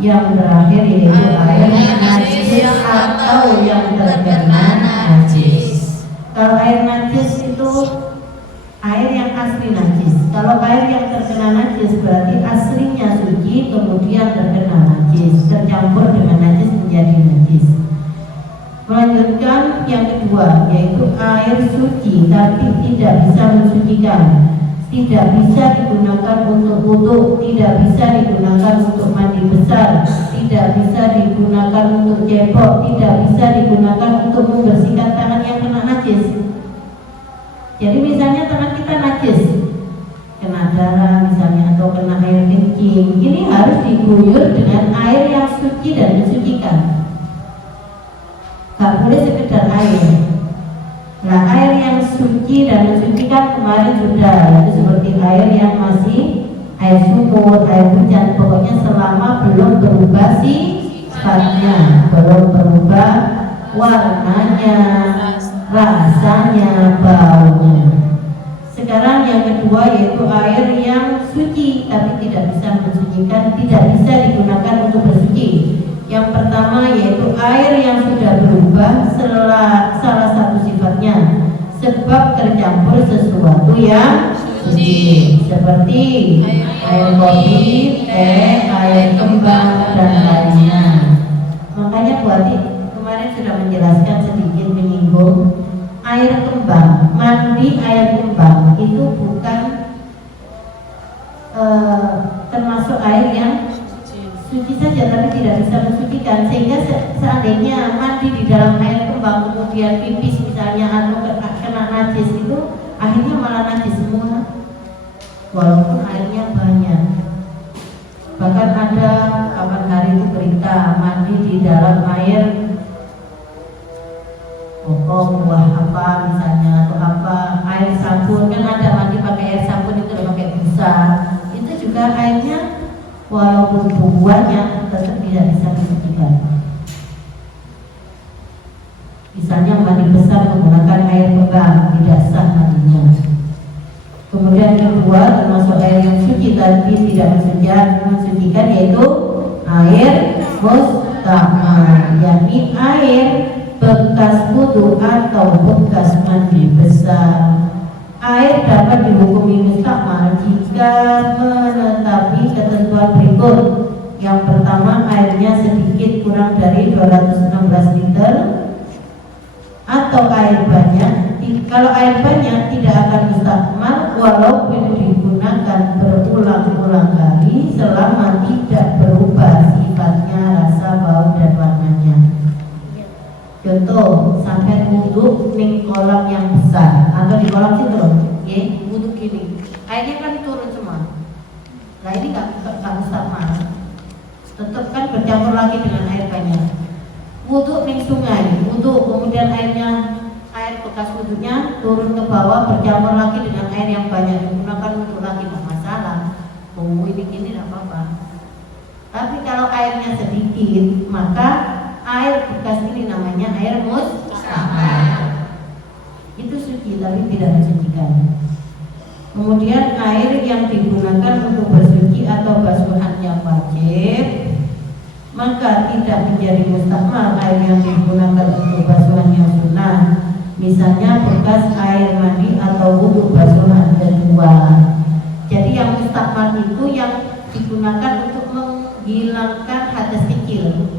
Yang terakhir yaitu air najis atau yang terkena najis. Kalau air najis itu air yang asli najis. Kalau air yang terkena najis berarti aslinya suci kemudian terkena najis, tercampur dengan najis menjadi najis. Melanjutkan yang kedua yaitu air suci tapi tidak bisa mensucikan. Tidak bisa digunakan untuk wudu, tidak bisa digunakan untuk mandi besar, tidak bisa digunakan untuk cebok, tidak bisa digunakan untuk membersihkan tangan yang kena najis. Jadi misalnya tangan kita najis, kena darah misalnya atau kena air kencing, ini harus diguyur dengan air yang suci dan mensucikan. Gak boleh sekedar air. Nah, air yang suci dan mensucikan kemarin sudah, yaitu seperti air yang masih air sumur, air hujan, pokoknya selama belum berubah sifatnya, belum berubah warnanya, rasanya, baunya. Sekarang yang kedua yaitu air yang suci tapi tidak bisa mensucikan, tidak bisa digunakan untuk bersuci. Yang pertama yaitu air yang sudah berubah salah satu sifatnya sebab tercampur sesuatu yang suci seperti air kopi, teh, air kembang dan lainnya. Makanya Bu Ati kemarin sudah menjelaskan sedikit menyinggung air kembang, mandi air kembang itu bukan termasuk air yang suci saja tapi tidak bisa mensucikan, sehingga seandainya mandi di dalam air kembang kemudian pipis misalnya atau kena najis itu akhirnya malah najis semua walaupun airnya banyak. Bahkan ada kapan hari itu berita mandi di dalam air buah apa misalnya atau apa, air sabun, kan ada mandi pakai air sabun itu pakai busa, itu juga airnya walaupun buahnya tetap tidak bisa mensucikan. Misalnya mandi besar menggunakan air kembang tidak sah mandinya. Kemudian kedua termasuk air yang suci tapi tidak mensucikan yaitu air musta'mal, yakni air bekas wudu atau bekas mandi besar. Air dapat dihukumi musta'mal jika menetapi ketentuan berikut. Yang pertama, airnya sedikit kurang dari 216 liter atau air banyak. Kalau air banyak tidak akan musta'mal walaupun digunakan berulang-ulang kali selama tidak berubah sifatnya, rasa, bau dan warnanya. Contoh, sampai wudhu ning kolam yang besar atau di kolam situ loh, ya, wudhu gini, airnya kan turun semua. Nah ini nggak musta'mal, tetap kan bercampur lagi dengan air banyak. Wudhu ning sungai, wudhu kemudian air bekas wudhunya turun ke bawah bercampur lagi dengan air yang banyak digunakan untuk lagi, nggak masalah. Oh ini tidak apa-apa. Tapi kalau airnya sedikit maka air bekas ini namanya air musta'mal. Itu suci tapi tidak mensucikan. Kemudian air yang digunakan untuk bersuci atau basuhan yang wajib maka tidak menjadi musta'mal air yang digunakan untuk basuhan yang sunnah. Misalnya bekas air mandi atau wudu basuhan kedua. Jadi yang musta'mal itu yang digunakan untuk menghilangkan hadas kecil.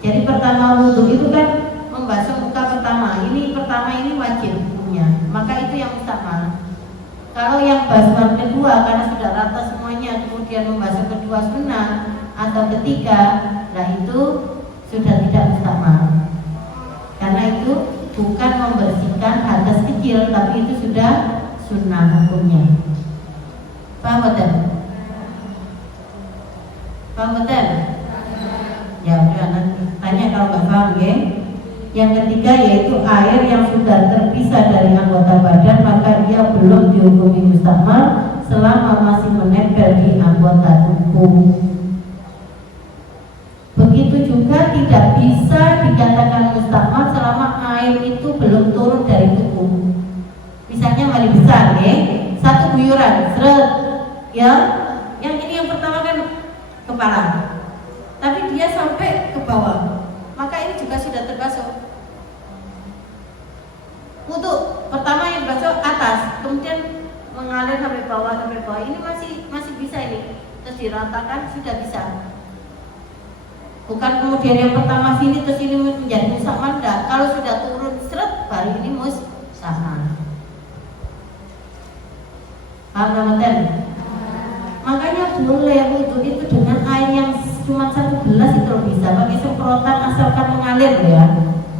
Jadi pertama wudhu itu kan membasuh muka pertama ini wajib hukumnya. maka itu yang mustakmal. Kalau yang basuhan kedua karena sudah rata semuanya kemudian membasuh kedua sunnah atau ketiga, nah itu sudah tidak mustakmal. Karena itu bukan membersihkan hadas kecil, tapi itu sudah sunnah hukumnya. Paham betul? Paham betul? Ya udah, nanti tanya kalau nggak paham ya. Yang ketiga yaitu air yang sudah terpisah dari anggota badan, maka ia belum dihukumi mustakmal selama masih menempel di anggota tubuh. Begitu juga tidak bisa dikatakan mustakmal selama air itu belum turun dari tubuh. Misalnya wali besar ya, satu guyuran, seret, ya, yang ini yang pertama kan kepala, tapi dia sampai ke bawah, maka ini juga sudah terbasuh. Untuk pertama yang basuh atas, kemudian mengalir sampai bawah, ini masih bisa ini, terus diratakan sudah bisa. Bukan kemudian yang pertama sini terus ini menjadi mustakmal, enggak. Kalau sudah turun seret, baru ini mustakmal. Paham teman-teman? Makanya boleh wudhu itu dengan air yang cuma 1 gelas itu bisa, pakai semprotan asalkan mengalir ya,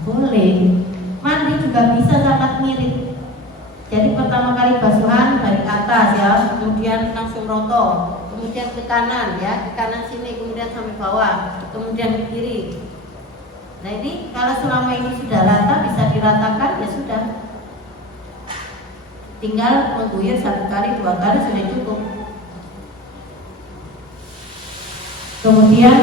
boleh. Mandi juga bisa sangat mirip. Jadi pertama kali basuhan dari atas ya, kemudian langsung roto, kemudian ke kanan ya, ke kanan sini, kemudian sampai bawah, kemudian ke kiri. Nah ini kalau selama ini sudah rata, bisa diratakan ya sudah. Tinggal mengguyur 1 kali, 2 kali sudah cukup. Kemudian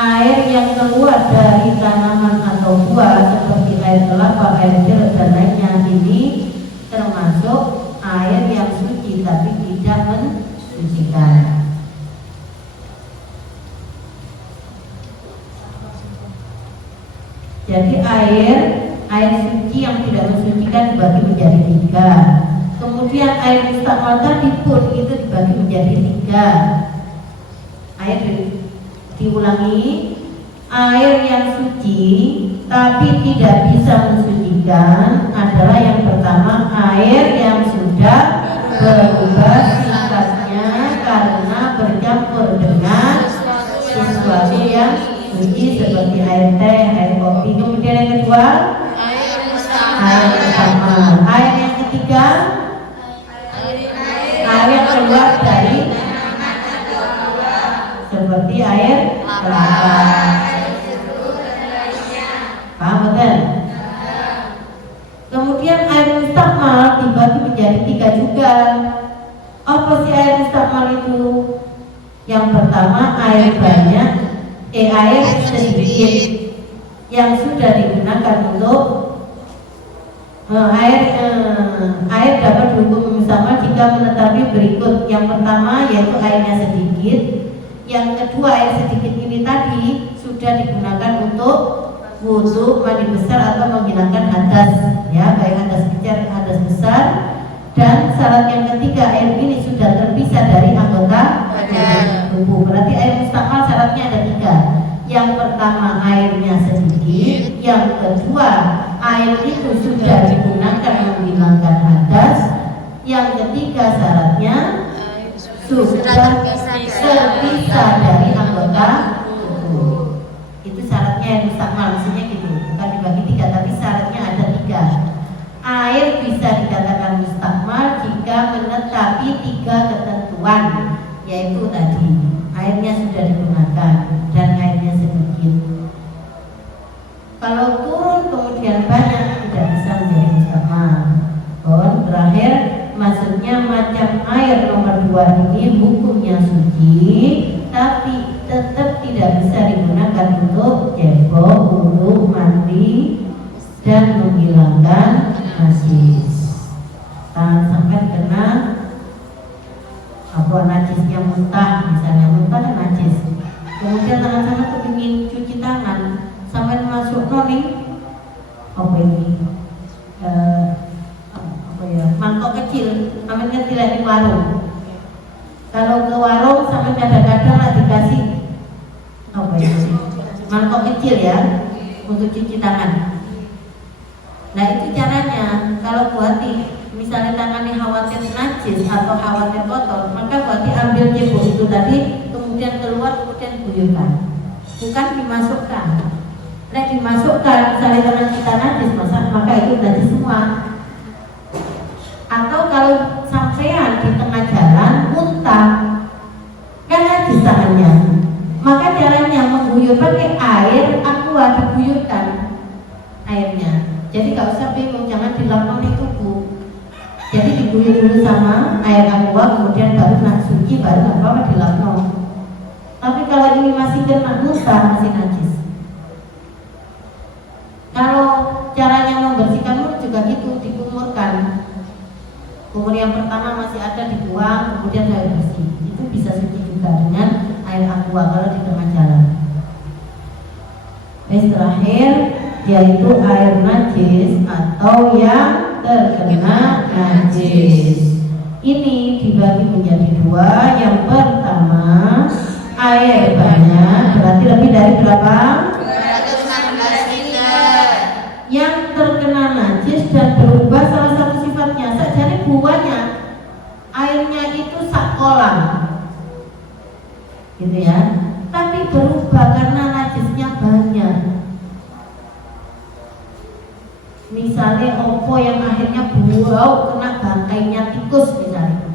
air yang keluar dari tanaman atau buah seperti air kelapa, air jeruk dan lainnya ini termasuk air yang suci tapi tidak mensucikan. Jadi air suci yang tidak mensucikan dibagi menjadi 3. Kemudian air mustakmal tadi pun itu dibagi menjadi 3. Air diulangi, air yang suci tapi tidak bisa mensucikan adalah yang pertama air yang sudah berubah sifatnya karena bercampur dengan sesuatu yang suci seperti air teh, air kopi. Kemudian yang kedua air mustakmal. Air yang ketiga air yang keluar dari seperti air kelapa. Paham betul? Kemudian air mustakmal dibagi menjadi 3 juga. Apa sih air mustakmal itu? Yang pertama air banyak, air sedikit yang sudah digunakan untuk air dapat dihukum mustakmal jika menetapi berikut. Yang pertama yaitu airnya sedikit. Yang kedua air sedikit ini tadi sudah digunakan untuk wudhu, mandi besar atau menghilangkan hadas ya, baik hadas kecil, hadas besar. Dan syarat yang ketiga air ini sudah terpisah dari anggota tubuh. Berarti air mustakmal syaratnya ada 3. Yang pertama airnya sedikit, yang kedua air itu sudah digunakan menghilangkan hadas, yang ketiga syaratnya sudah terpisah dari anggota tubuh. Itu syaratnya yang mustakmal, maksudnya gitu, bukan dibagi 3 tapi syaratnya ada 3. Air bisa dikatakan mustakmal jika menetapi 3 ketentuan, yaitu tadi airnya sudah digunakan dan airnya sedikit. Kalau turun kemudian banyak tidak bisa menjadi mustakmal. Terakhir maksudnya macam air nomor 2 ini hukumnya suci tapi tetap tidak bisa digunakan untuk cebok, wudhu, mandi dan menghilangkan najis. Jangan sampai kena najisnya muntah, misalnya muntah dan najis. Kemudian tangan sama kepingin cuci tangan sampai masuk noning apa ini? Mangkok kecil, namanya tidak di warung. Kalau ke warung sampai kadang-kadang lah dikasih apa ini? Mangkok kecil ya untuk cuci tangan. Nah itu cara caranya kalau buati misalnya tangannya khawatir najis atau khawatir kotor, maka buati ambil cebok itu tadi, kemudian keluar, kemudian guyurkan, bukan dimasukkan. Nek dimasukkan misalnya tangan kita najis, maka itu najis semua. Atau kalau sampean di tengah jalan muntah, kan najis tangannya, maka caranya mengguyur pakai air aqua, diguyurkan airnya. Jadi gak usah bingung, jangan dilaponi tubuh. Jadi diguyur dulu sama air aqua, kemudian baru nak suci, baru gak apa-apa dilapno. Tapi kalau ini masih kena muntah, masih najis. Kalau caranya membersihkan mulut juga gitu, dikumurkan. Kumur yang pertama masih ada dibuang, kemudian air bersih. Itu bisa suci juga dengan air aqua kalau di tengah jalan. Terakhir yaitu air najis atau yang terkena najis. Ini dibagi menjadi dua. Yang pertama air banyak, berarti lebih dari berapa? 216 liter. Yang terkena najis dan berubah salah satu sifatnya. Sajane buahnya airnya itu sak kolam, gitu ya. Tapi berubah karena najisnya banyak. Misalnya opo yang akhirnya bau kena bangkainya tikus misalnya.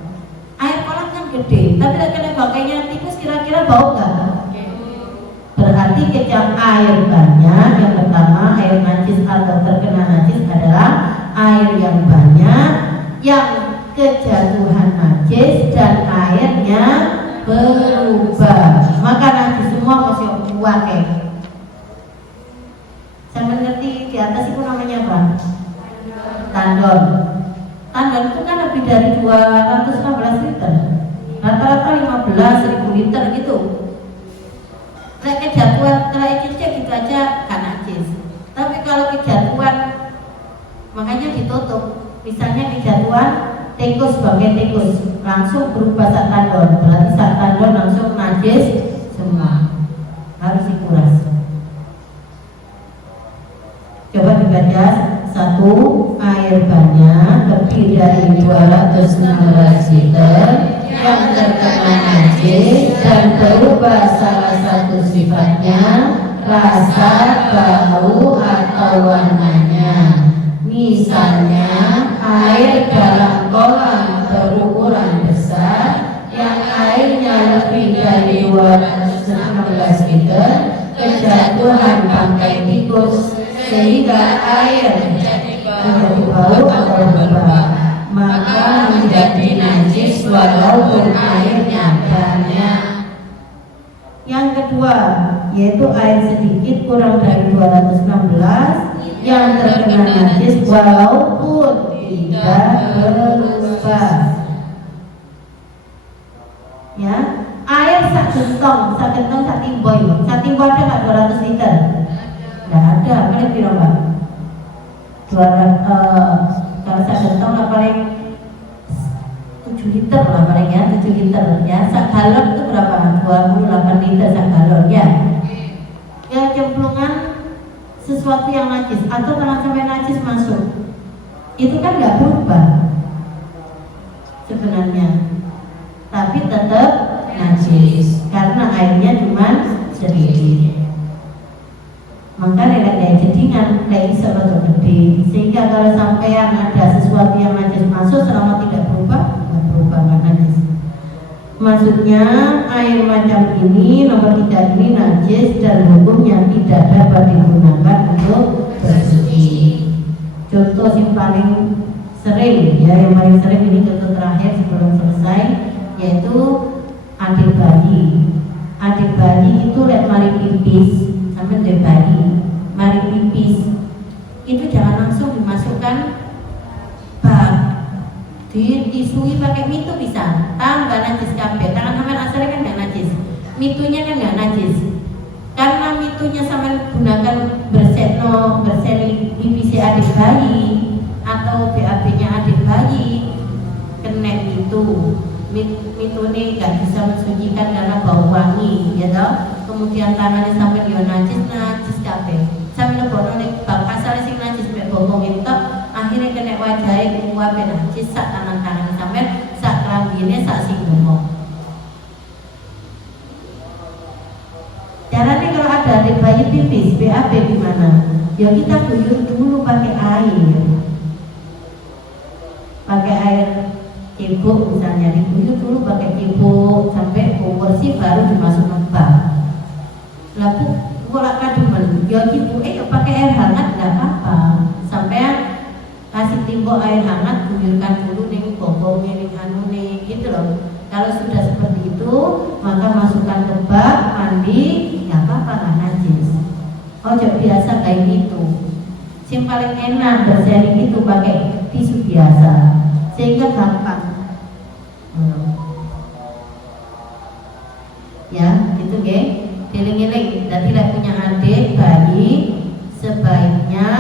Air kolam kan gede, tapi tidak kena bangkainya tikus, kira-kira bau nggak? Berarti kecap air banyak. Yang pertama air najis atau terkena najis adalah air yang banyak, yang kejatuhan najis dan airnya berubah. Maka najis semua masih wakai. Saya mengerti di atas itu namanya apa? Tandon. Tandon itu kan lebih dari 216 liter. Rata-rata 15.000 liter gitu. Kalau kejatuhan, kalau kecil gitu aja kan najis. Tapi kalau kejatuhan, makanya ditutup. Misalnya kejatuhan tikus sebagai tikus, langsung berubah sak tandon. Berarti sak tandon langsung najis semua. Harus dikuras. Coba dibaca. Satu, air banyak lebih dari 216 liter yang terkena najis dan berubah salah satu sifatnya, rasa, bau, atau warnanya. Misalnya air dalam kolam berukuran besar yang airnya lebih dari 216 liter, kejatuhan bangkai tikus sehingga air menjadi bau atau berubah, maka menjadi najis walaupun airnya banyak. Yang kedua yaitu air sedikit kurang dari 216 yang terkena najis walaupun tidak berubah. Ya, air sak gentong sak timboy ada nggak 200 liter? Nggak ada, paling berapa? 200, kalau sak gentong lah paling 7 liter lah paling ya, 7 liter ya. Sak galon itu berapa? 28 liter sak galon ya. Ya cemplungan sesuatu yang najis atau tangan sampai najis masuk, itu kan nggak berubah sebenarnya, tapi tetap najis karena airnya cuma sedikit. Maka tidak jedingan tidak bisa betul gede, sehingga kalau sampai ada sesuatu yang najis masuk selama tidak berubah, nggak berubah nggak najis. Maksudnya air macam ini nomor 3 ini najis dan hukumnya tidak dapat digunakan untuk bersuci. Contoh yang paling sering ya, yang paling sering ini contoh terakhir sebelum selesai, yaitu adik bayi. Adik bayi itu lihat mari pipis sama adik bayi, mari pipis itu jangan langsung dimasukkan bak, diisui pakai mitu bisa, tambah najis kabeh. Tangan sampean asalnya kan nggak najis, mitunya kan nggak najis, karena mitunya sampean gunakan berseni pipis adik bayi atau BAB-nya adik bayi, kena mitu ini nggak bisa mensucikan karena bau wangi, ya toh. Kemudian tangannya sampai dia najis kabeh, sampai lebono nih bak asal sing najis mek bokong itu, akhirnya akhirnya kena wajahnya kuwabe najis sak tangan sampai sak kelambine sak singgomo. Caranya kalau ada adik bayi pipis BAB gimana? Ya kita guyur dulu pakai air cibuk misalnya, diguyur dulu pakai cibuk sampai bersih baru dimasuk bak. Lalu kalau kademen, ya cibuk ya pakai air hangat nggak apa-apa. Sampai kasih timbuk air hangat, guyurkan dulu nih bobongnya nih anu nih gitu loh. Kalau sudah seperti itu, maka masukkan ke bak, mandi, nggak apa-apa lah najis. Ojo biasa kayak gitu. Yang paling enak bersihin itu pakai tisu biasa, sehingga gampang. Ya, gitu ya. Giling-giling. Jadi punya adik bayi sebaiknya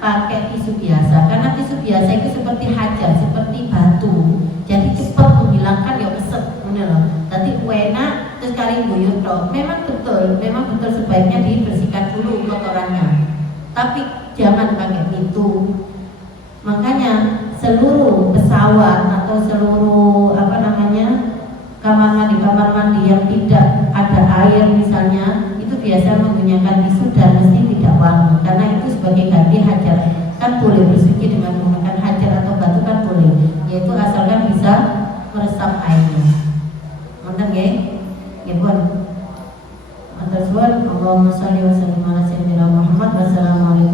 pakai tisu biasa, karena tisu biasa itu seperti hajar, seperti batu. Jadi cepat menghilangkan ya keset, loh. Tadi enak terus kali guyur toh. Memang betul sebaiknya dibersihkan dulu kotorannya. Tapi jangan pakai itu. Makanya seluruh pesawat atau seluruh kamar mandi yang tidak ada air misalnya, itu biasa menggunakan tisu dan mesti tidak wangi, karena itu sebagai ganti hajar. Kan boleh bersuci dengan menggunakan hajar atau batu kan boleh, yaitu asalkan bisa meresap airnya. Nonton ya, ya pun. Atas Allahumma sholli wa sallim ala sayyidina Muhammad. Wassalamualaikum.